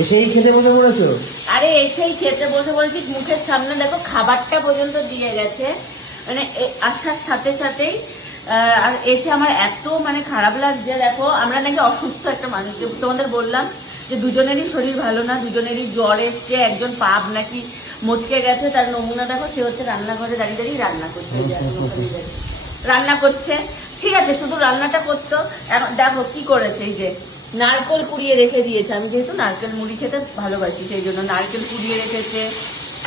এসেই খেতে বসে পড়েছো? আরে এসেই খেতে বসে পড়েছি, মুখের সামনে দেখো খাবারটা পর্যন্ত দিয়ে গেছে, মানে আসার সাথে সাথেই। আর এসে আমার এত মানে খারাপ লাগছে। দেখো আমরা নাকি অসুস্থ একটা মানুষ, তোমাদের বললাম যে দুজনেরই শরীর ভালো না, দুজনেরই জ্বর এসছে, একজন পাপ নাকি মচকে গেছে, তার নমুনা দেখো। সে হচ্ছে রান্নাঘরে দাঁড়িয়ে দাঁড়িয়ে রান্না করছে, রান্না করছে। ঠিক আছে, শুধু রান্নাটা করতো। এখন দেখো কি করেছে, এই যে নারকেল কুড়িয়ে রেখে দিয়েছে। আমি যেহেতু নারকেল মুড়ি খেতে ভালোবাসি, সেই জন্য নারকেল কুড়িয়ে রেখেছে।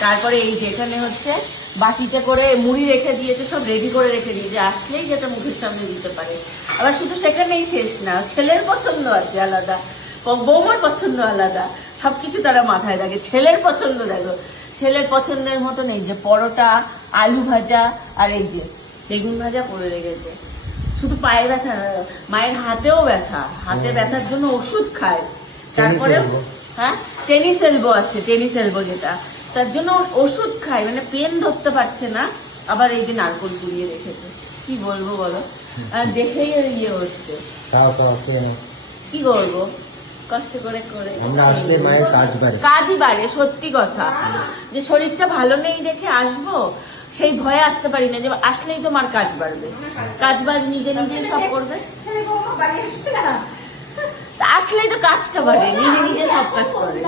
তারপরে এই যে এখানে হচ্ছে বাটিতে করে মুড়ি রেখে দিয়েছে, সব রেডি করে রেখে দিয়েছে, আসলেই যেটা মুখের সামনে দিতে পারে। আবার শুধু সেখানেই শেষ না, ছেলের পছন্দ আছে আলাদা, বৌমার পছন্দ আলাদা, সবকিছু তারা মাথায় রাখে। ছেলের পছন্দ দেখো, ছেলের পছন্দের মতো নেই যে পরোটা, আলু ভাজা আর এই যে বেগুন ভাজা করে রেখেছে। শুধু পায়ে ব্যথা, মায়ের হাতেও ব্যথা, হাতে ব্যথার জন্য ওষুধ খায়। তারপরে হ্যাঁ টেনিস এলবো আছে, টেনিস এলবো যেটা, তার জন্য ওষুধ খায়, মানে পেন ধরতে পারছে না। আবার এই যে নারকোল কুড়িয়ে রেখেছে, কি বলবো বলো, দেখেই ইয়ে হচ্ছে। কি করবো, কষ্ট করে করে আমরা আসলে মায়ের কাজই বাড়ে। সত্যি কথা, যে শরীরটা ভালো নেই দেখে আসবো সেই ভয়ে আসতে পারি না, যে আসলেই তোমার কাজ বাড়বে, কাজ বাজ নিজে নিজেই সব করবে। আসলেই তো কাজটা বাড়ে, নিজে নিজে সব কাজ করে।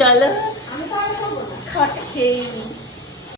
চলো খাটে খেয়ে